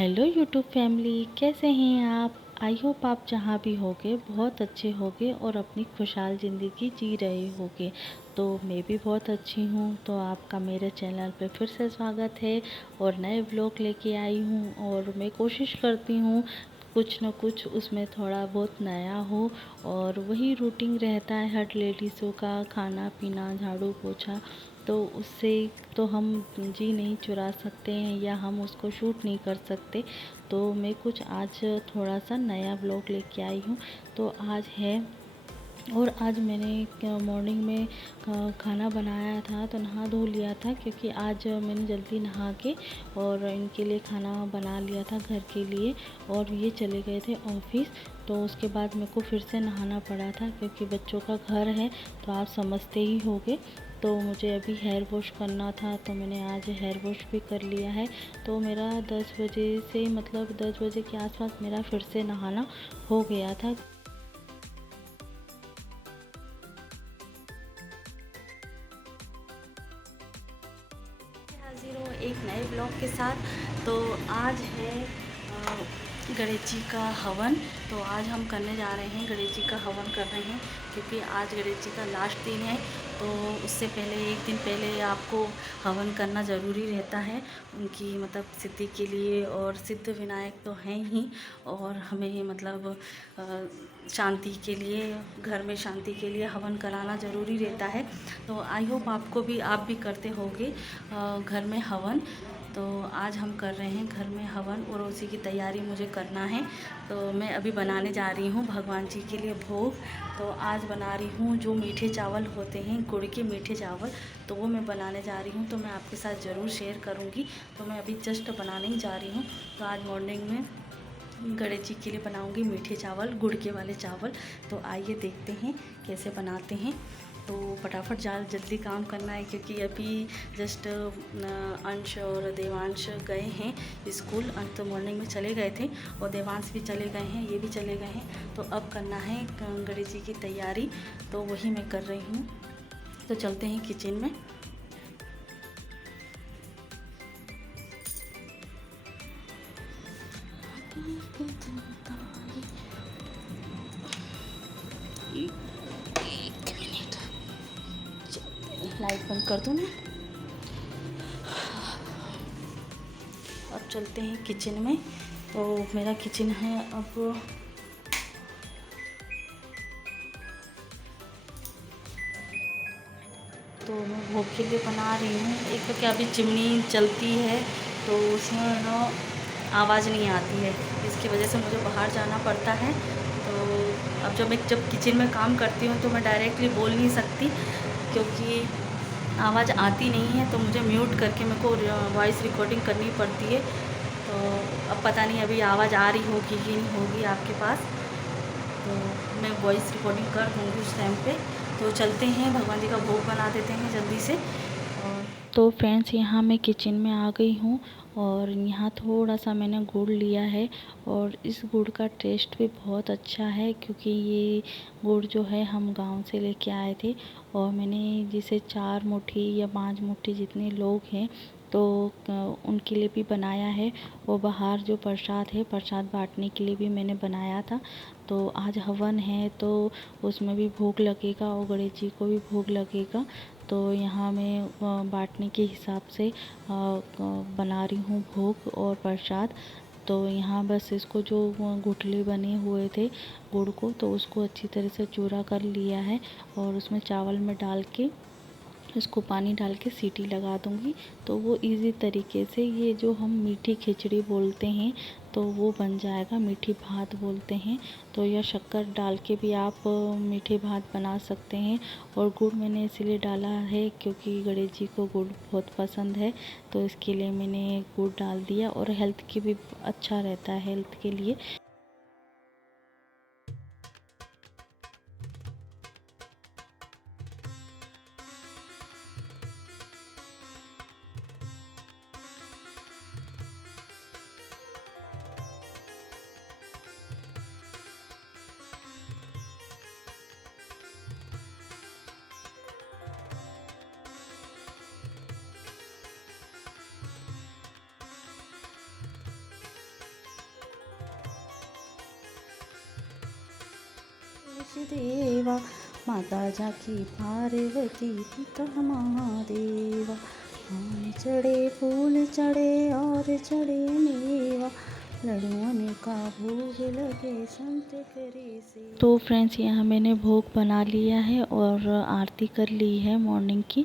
Hello YouTube family, कैसे हैं आप। आई होप आप जहाँ भी होगे बहुत अच्छे होगे और अपनी खुशहाल ज़िंदगी जी रहे होगे। तो मैं भी बहुत अच्छी हूँ। तो आपका मेरे चैनल पे फिर से स्वागत है और नए व्लॉग लेके आई हूँ। और मैं कोशिश करती हूँ कुछ न कुछ उसमें थोड़ा बहुत नया हो। और वही रूटीन रहता है हर लेडीज़ों का, खाना पीना झाड़ू पोछा। तो उससे तो हम जी नहीं चुरा सकते हैं या हम उसको शूट नहीं कर सकते। तो मैं कुछ आज थोड़ा सा नया ब्लॉग लेके आई हूँ। तो आज है, और आज मैंने मॉर्निंग में खाना बनाया था तो नहा धो लिया था, क्योंकि आज मैंने जल्दी नहा के और इनके लिए खाना बना लिया था घर के लिए। और ये चले गए थे ऑफिस। तो उसके बाद मेरे को फिर से नहाना पड़ा था, क्योंकि बच्चों का घर है तो आप समझते ही होंगे। तो मुझे अभी हेयर वॉश करना था तो मैंने आज हेयर वॉश भी कर लिया है। तो मेरा 10 बजे से, मतलब 10 बजे के आसपास मेरा फिर से नहाना हो गया था। हाजिर हूँ एक नए ब्लॉग के साथ। तो आज है गणेश जी का हवन। तो आज हम करने जा रहे हैं, गणेश जी का हवन कर रहे हैं, क्योंकि आज गणेश जी का लास्ट दिन है। तो उससे पहले, एक दिन पहले आपको हवन करना ज़रूरी रहता है उनकी मतलब सिद्धि के लिए। और सिद्ध विनायक तो हैं ही, और हमें मतलब शांति के लिए, घर में शांति के लिए हवन कराना ज़रूरी रहता है। तो आई होप आपको भी, आप भी करते होंगे घर में हवन। तो आज हम कर रहे हैं घर में हवन और उसी की तैयारी मुझे करना है। तो मैं अभी बनाने जा रही हूँ भगवान जी के लिए भोग। तो आज बना रही हूँ जो मीठे चावल होते हैं, गुड़ के मीठे चावल, तो वो मैं बनाने जा रही हूँ। तो मैं आपके साथ ज़रूर शेयर करूँगी। तो मैं अभी जस्ट बनाने ही जा रही हूँ। तो आज मॉर्निंग में गणेश जी के लिए बनाऊंगी मीठे चावल, गुड़ के वाले चावल। तो आइए देखते हैं कैसे बनाते हैं। तो फटाफट जल्दी काम करना है, क्योंकि अभी जस्ट अंश और देवांश गए हैं स्कूल। अंश तो मॉर्निंग में चले गए थे और देवांश भी चले गए हैं, ये भी चले गए हैं। तो अब करना है गणेश जी की तैयारी। तो वही मैं कर रही हूँ। तो चलते हैं किचन में। लाइट बंद कर दो ना। अब चलते हैं किचन में। तो मेरा किचन है अब। तो मैं भोग के लिए बना रही हूँ। एक तो क्या, अभी चिमनी चलती है तो उसमें ना आवाज़ नहीं आती है, इसकी वजह से मुझे बाहर जाना पड़ता है। तो अब जब किचन में काम करती हूँ तो मैं डायरेक्टली बोल नहीं सकती, क्योंकि आवाज़ आती नहीं है। तो मुझे म्यूट करके मेरे को वॉइस रिकॉर्डिंग करनी पड़ती है। तो अब पता नहीं अभी आवाज़ आ रही होगी कि नहीं होगी आपके पास। तो मैं वॉइस रिकॉर्डिंग कर दूँगी उस टाइम पे। तो चलते हैं भगवान जी का भोग बना देते हैं जल्दी से। और तो फ्रेंड्स, यहाँ मैं किचन में आ गई हूँ। और यहाँ थोड़ा सा मैंने गुड़ लिया है, और इस गुड़ का टेस्ट भी बहुत अच्छा है, क्योंकि ये गुड़ जो है हम गांव से लेके आए थे। और मैंने जिसे 4 मुट्ठी या 5 मुट्ठी जितने लोग हैं तो उनके लिए भी बनाया है। और बाहर जो प्रसाद है, प्रसाद बांटने के लिए भी मैंने बनाया था। तो आज हवन है तो उसमें भी भोग लगेगा और गणेश जी को भी भोग लगेगा। तो यहाँ मैं बांटने के हिसाब से बना रही हूँ भोग और प्रसाद। तो यहाँ बस इसको जो गुठली बने हुए थे गुड़ को, तो उसको अच्छी तरह से चूरा कर लिया है। और उसमें चावल में डाल के इसको पानी डाल के सीटी लगा दूँगी। तो वो इजी तरीके से, ये जो हम मीठी खिचड़ी बोलते हैं तो वो बन जाएगा, मीठी भात बोलते हैं। तो या शक्कर डाल के भी आप मीठे भात बना सकते हैं। और गुड़ मैंने इसलिए डाला है क्योंकि गणेश जी को गुड़ बहुत पसंद है, तो इसके लिए मैंने गुड़ डाल दिया। और हेल्थ के भी अच्छा रहता है, हेल्थ के लिए। देवा, माता जाकी पार्वती पिता महादेवा। आम चढ़े फूल चढ़े और चढ़े मेवा, लड्डुअन का भोग लगे संत करे से। तो फ्रेंड्स, यहाँ मैंने भोग बना लिया है और आरती कर ली है मॉर्निंग की।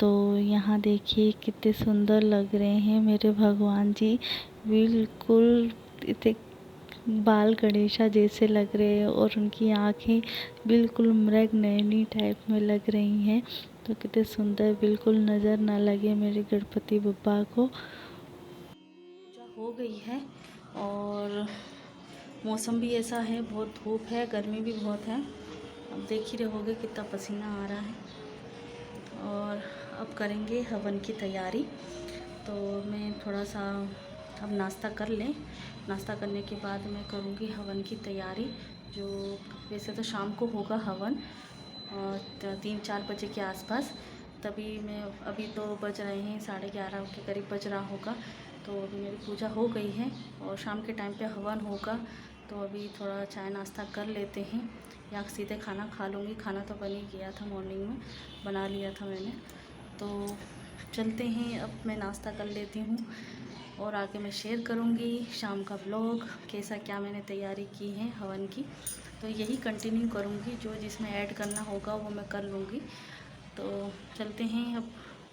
तो यहाँ देखिए कितने सुंदर लग रहे हैं मेरे भगवान जी, बिल्कुल इतने बाल गणेशा जैसे लग रहे हैं और उनकी आँखें बिल्कुल मृग नयनी टाइप में लग रही हैं। तो कितने सुंदर, बिल्कुल नज़र ना लगे मेरे गणपति बप्पा को। पूजा हो गई है और मौसम भी ऐसा है, बहुत धूप है, गर्मी भी बहुत है। अब देख ही रहे होगे कितना पसीना आ रहा है। और अब करेंगे हवन की तैयारी। तो मैं थोड़ा सा अब नाश्ता कर लें, नाश्ता करने के बाद मैं करूँगी हवन की तैयारी। जो वैसे तो शाम को होगा हवन 3-4 बजे के आसपास, तभी मैं अभी तो बज रहे हैं 11:30 के करीब बज रहा होगा। तो अभी मेरी पूजा हो गई है और शाम के टाइम पे हवन होगा। तो अभी थोड़ा चाय नाश्ता कर लेते हैं या सीधे खाना खा लूँगी। खाना तो बन ही गया था, मॉर्निंग में बना लिया था मैंने। तो चलते हैं, अब मैं नाश्ता कर लेती हूँ और आगे मैं शेयर करूँगी शाम का ब्लॉग, कैसा क्या मैंने तैयारी की है हवन की। तो यही कंटिन्यू करूँगी, जो जिसमें ऐड करना होगा वो मैं कर लूँगी। तो चलते हैं, अब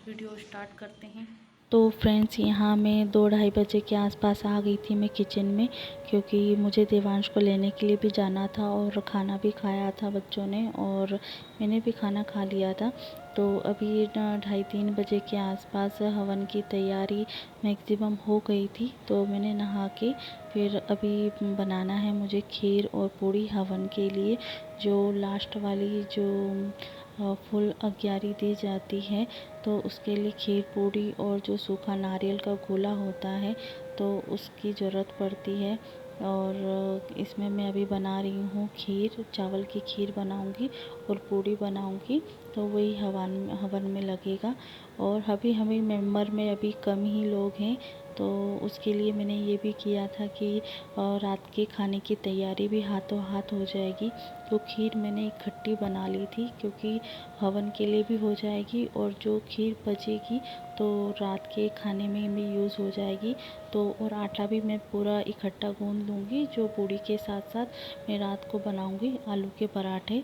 वीडियो स्टार्ट करते हैं। तो फ्रेंड्स, यहाँ मैं 2-2:30 बजे के आसपास आ गई थी मैं किचन में, क्योंकि मुझे देवांश को लेने के लिए भी जाना था और खाना भी खाया था बच्चों ने और मैंने भी खाना खा लिया था। तो अभी 2:30-3 बजे के आसपास हवन की तैयारी मैक्सिमम हो गई थी। तो मैंने नहा के फिर अभी बनाना है मुझे खीर और पूड़ी हवन के लिए, जो लास्ट वाली जो फुल अग्यारी दी जाती है। तो उसके लिए खीर पूड़ी और जो सूखा नारियल का गोला होता है तो उसकी ज़रूरत पड़ती है। और इसमें मैं अभी बना रही हूँ खीर, चावल की खीर बनाऊँगी और पूड़ी बनाऊँगी। तो वही हवन में लगेगा। और अभी हमें मेंबर में अभी कम ही लोग हैं, तो उसके लिए मैंने ये भी किया था कि रात के खाने की तैयारी भी हाथों हाथ हो जाएगी। तो खीर मैंने इकट्ठी बना ली थी, क्योंकि हवन के लिए भी हो जाएगी और जो खीर बचेगी तो रात के खाने में भी यूज़ हो जाएगी। तो और आटा भी मैं पूरा इकट्ठा गूँध लूँगी, जो पूड़ी के साथ साथ मैं रात को बनाऊँगी आलू के पराठे।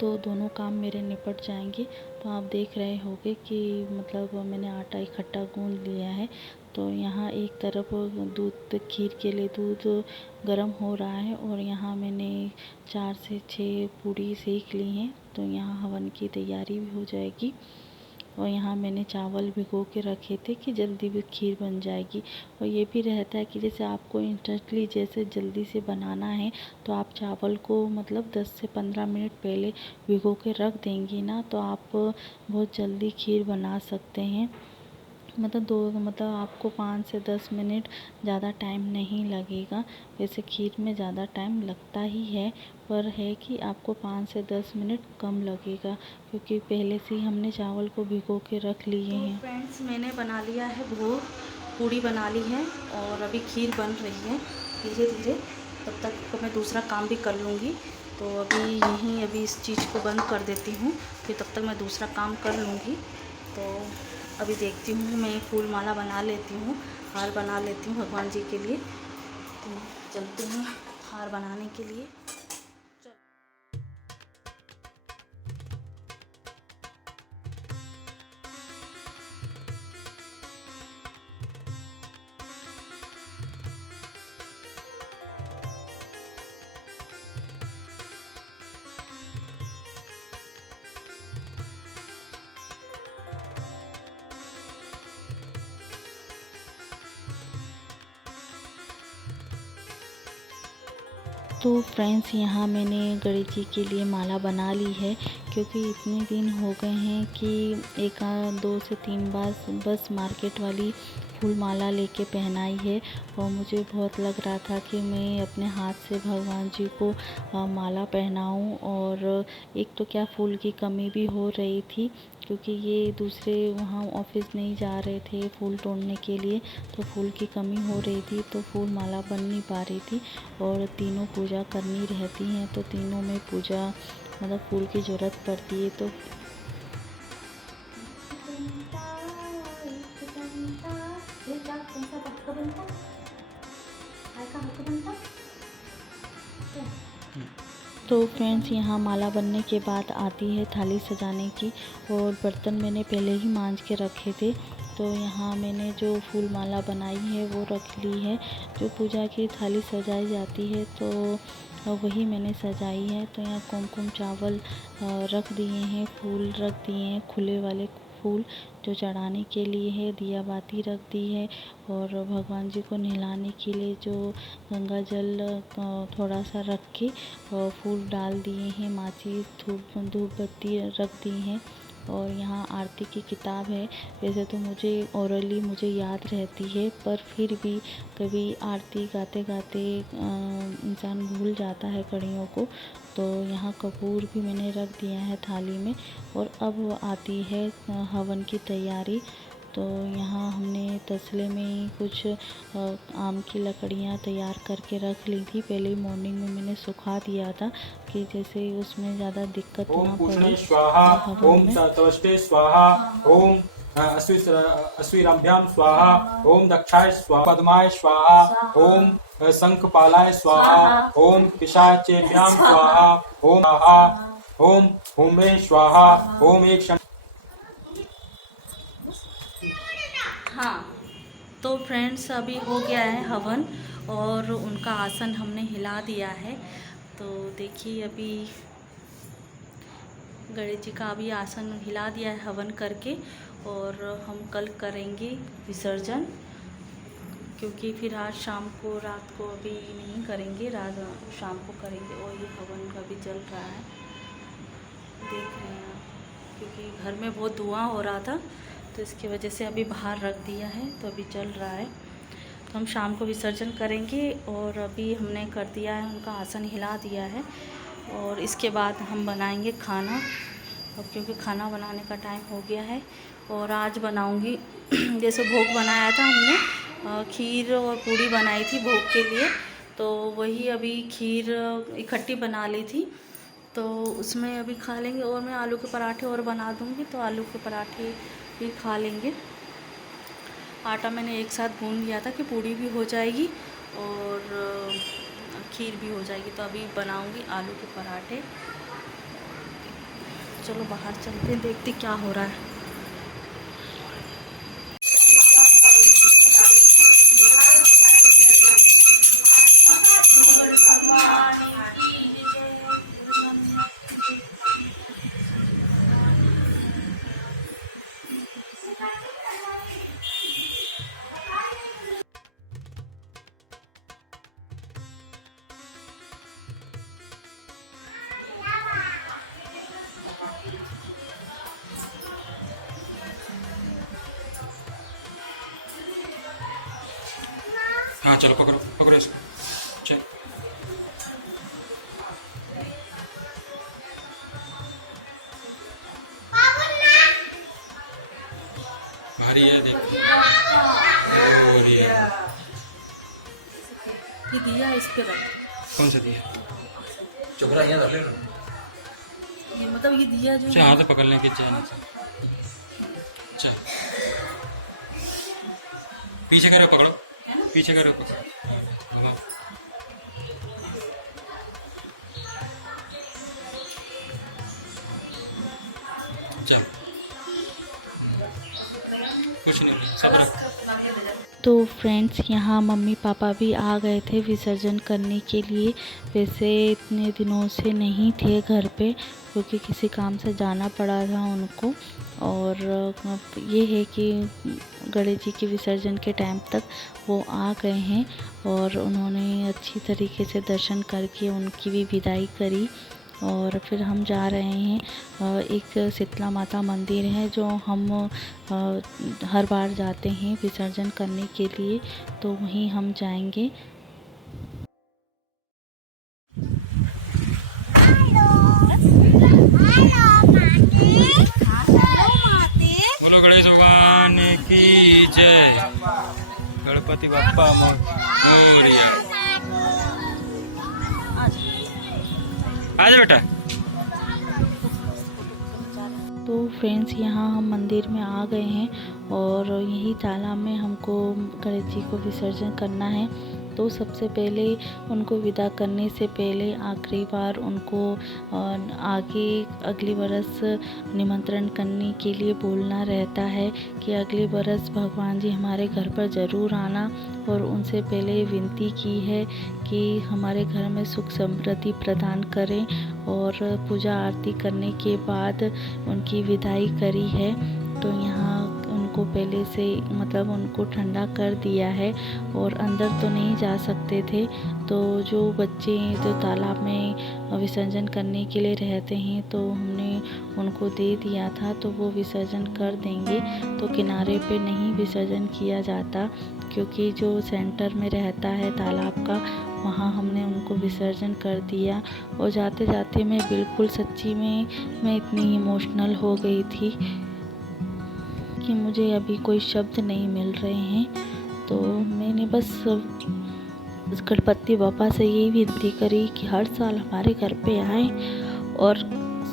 तो दोनों काम मेरे निपट जाएंगे। तो आप देख रहे होंगे कि मतलब मैंने आटा इकट्ठा गूँध लिया है। तो यहाँ एक तरफ दूध, खीर के लिए दूध गर्म हो रहा है और यहाँ मैंने 4 से 6 पूड़ी सेक ली हैं। तो यहाँ हवन की तैयारी भी हो जाएगी। और यहाँ मैंने चावल भिगो के रखे थे कि जल्दी भी खीर बन जाएगी। और ये भी रहता है कि जैसे आपको इंस्टेंटली जैसे जल्दी से बनाना है तो आप चावल को मतलब 10 से 15 मिनट पहले भिगो के रख देंगी ना, तो आप बहुत जल्दी खीर बना सकते हैं। मतलब आपको 5 से 10 मिनट ज़्यादा टाइम नहीं लगेगा। वैसे खीर में ज़्यादा टाइम लगता ही है, पर है कि आपको 5 से 10 मिनट कम लगेगा, क्योंकि पहले से ही हमने चावल को भिगो के रख लिए हैं। तो फ्रेंड्स, मैंने बना लिया है भोग, पूड़ी बना ली है और अभी खीर बन रही है धीरे धीरे। तब तक तो मैं दूसरा काम भी कर लूँगी। तो अभी इस चीज़ को बंद कर देती हूँ, फिर तब तक मैं दूसरा काम कर लूँगी। तो अभी देखती हूँ, मैं फूल माला बना लेती हूँ, हार बना लेती हूँ भगवान जी के लिए। तो चलती हूँ हार बनाने के लिए। तो फ्रेंड्स, यहाँ मैंने गणेश जी के लिए माला बना ली है, क्योंकि इतने दिन हो गए हैं कि 2 से 3 बार बस मार्केट वाली फूल माला लेके पहनाई है। और मुझे बहुत लग रहा था कि मैं अपने हाथ से भगवान जी को माला पहनाऊं। और एक तो क्या फूल की कमी भी हो रही थी, क्योंकि ये दूसरे वहाँ ऑफिस नहीं जा रहे थे फूल तोड़ने के लिए, तो फूल की कमी हो रही थी, तो फूल माला बन नहीं पा रही थी और तीनों पूजा करनी रहती हैं, तो तीनों में पूजा मतलब फूल की ज़रूरत पड़ती है। तो फ्रेंड्स यहाँ माला बनने के बाद आती है थाली सजाने की, और बर्तन मैंने पहले ही मांज के रखे थे। तो यहाँ मैंने जो फूल माला बनाई है वो रख ली है। जो पूजा की थाली सजाई जाती है तो वही मैंने सजाई है। तो यहाँ कुमकुम चावल रख दिए हैं, फूल रख दिए हैं, खुले वाले फूल जो चढ़ाने के लिए है, दिया बाती रख दी है, और भगवान जी को नहलाने के लिए जो गंगा जल थोड़ा सा रख के फूल डाल दिए हैं, माचिस धूप बत्ती रख दी हैं। और यहाँ आरती की किताब है। वैसे तो मुझे याद रहती है, पर फिर भी कभी आरती गाते गाते इंसान भूल जाता है कड़ियों को। तो यहाँ कपूर भी मैंने रख दिया है थाली में। और अब आती है हवन की तैयारी। तो यहाँ हमने तसले में कुछ आम की लकड़ियाँ तैयार करके रख ली थी। पहले ही मॉर्निंग में मैंने सुखा दिया था कि जैसे उसमें ज़्यादा दिक्कत ना पड़े। स्वाहा ओम तवष्टे स्वाहा ओम अश्विराभ्याम स्वाहा ओम दक्षाय स्वाहा पद्माय स्वाहा ओम शंखपालाय स्वाहा ओम पिशाचेभ्याम स्वाहा ओम हुमे स्वाहा ओम एक हाँ, तो फ्रेंड्स अभी हो गया है हवन, और उनका आसन हमने हिला दिया है। तो देखिए अभी गणेश जी का भी आसन हिला दिया है हवन करके, और हम कल करेंगे विसर्जन, क्योंकि फिर आज शाम को रात को अभी नहीं करेंगे, रात शाम को करेंगे। और ये हवन का भी चल रहा है, देख रहे हैं आप, क्योंकि घर में बहुत धुआं हो रहा था, तो इसकी वजह से अभी बाहर रख दिया है, तो अभी चल रहा है। तो हम शाम को विसर्जन करेंगे, और अभी हमने कर दिया है, उनका आसन हिला दिया है। और इसके बाद हम बनाएंगे खाना, अब क्योंकि खाना बनाने का टाइम हो गया है। और आज बनाऊंगी जैसे भोग बनाया था हमने, खीर और पूड़ी बनाई थी भोग के लिए, तो वही अभी खीर इकट्ठी बना ली थी, तो उसमें अभी खा लेंगे। और मैं आलू के पराठे और बना दूंगी, तो आलू के पराठे भी खा लेंगे। आटा मैंने एक साथ गूंद लिया था कि पूड़ी भी हो जाएगी और खीर भी हो जाएगी। तो अभी बनाऊंगी आलू के पराठे। चलो बाहर चलते हैं, देखते क्या हो रहा है। हाँ चलो पकड़ो पकड़ो इसको, चल भारी है देख, ये दिया इस पे रख। कौन सा दिया? चुकरा यहाँ रख ले ना। ये मतलब ये दिया जो चल हाथ से पकड़ लेके चल, चल पीछे करो, पकड़ो पीछे करो, पकड़ो हाँ। चल कुछ नहीं सब रख। तो फ्रेंड्स यहाँ मम्मी पापा भी आ गए थे विसर्जन करने के लिए। वैसे इतने दिनों से नहीं थे घर पे, क्योंकि किसी काम से जाना पड़ा था उनको। और ये है कि गणेश जी के विसर्जन के टाइम तक वो आ गए हैं, और उन्होंने अच्छी तरीके से दर्शन करके उनकी भी विदाई करी। और फिर हम जा रहे हैं, एक शीतला माता मंदिर है जो हम हर बार जाते हैं विसर्जन करने के लिए, तो वहीं हम जाएंगे। गणपति बप्पा मोरया। आजा बेटा। तो फ्रेंड्स यहाँ हम मंदिर में आ गए हैं और यही तालाब में हमको गणेश जी को विसर्जन करना है। तो सबसे पहले उनको विदा करने से पहले आखिरी बार उनको आगे अगले बरस निमंत्रण करने के लिए बोलना रहता है कि अगले बरस भगवान जी हमारे घर पर ज़रूर आना। और उनसे पहले विनती की है कि हमारे घर में सुख समृद्धि प्रदान करें। और पूजा आरती करने के बाद उनकी विदाई करी है। तो यहाँ उनको पहले से मतलब उनको ठंडा कर दिया है और अंदर तो नहीं जा सकते थे। तो जो बच्चे जो तालाब में विसर्जन करने के लिए रहते हैं तो हमने उनको दे दिया था, तो वो विसर्जन कर देंगे। तो किनारे पे नहीं विसर्जन किया जाता क्योंकि जो सेंटर में रहता है तालाब का वहाँ हमने उनको विसर्जन कर दिया। और जाते जाते मैं बिल्कुल सच्ची में मैं इतनी इमोशनल हो गई थी कि मुझे अभी कोई शब्द नहीं मिल रहे हैं। तो मैंने बस गणपति बापा से यही विनती करी कि हर साल हमारे घर पे आएँ और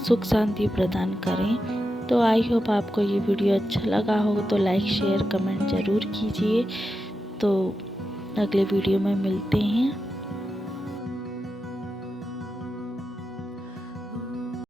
सुख शांति प्रदान करें। तो आई होप आपको ये वीडियो अच्छा लगा हो तो लाइक शेयर कमेंट ज़रूर कीजिए। तो अगले वीडियो में मिलते हैं।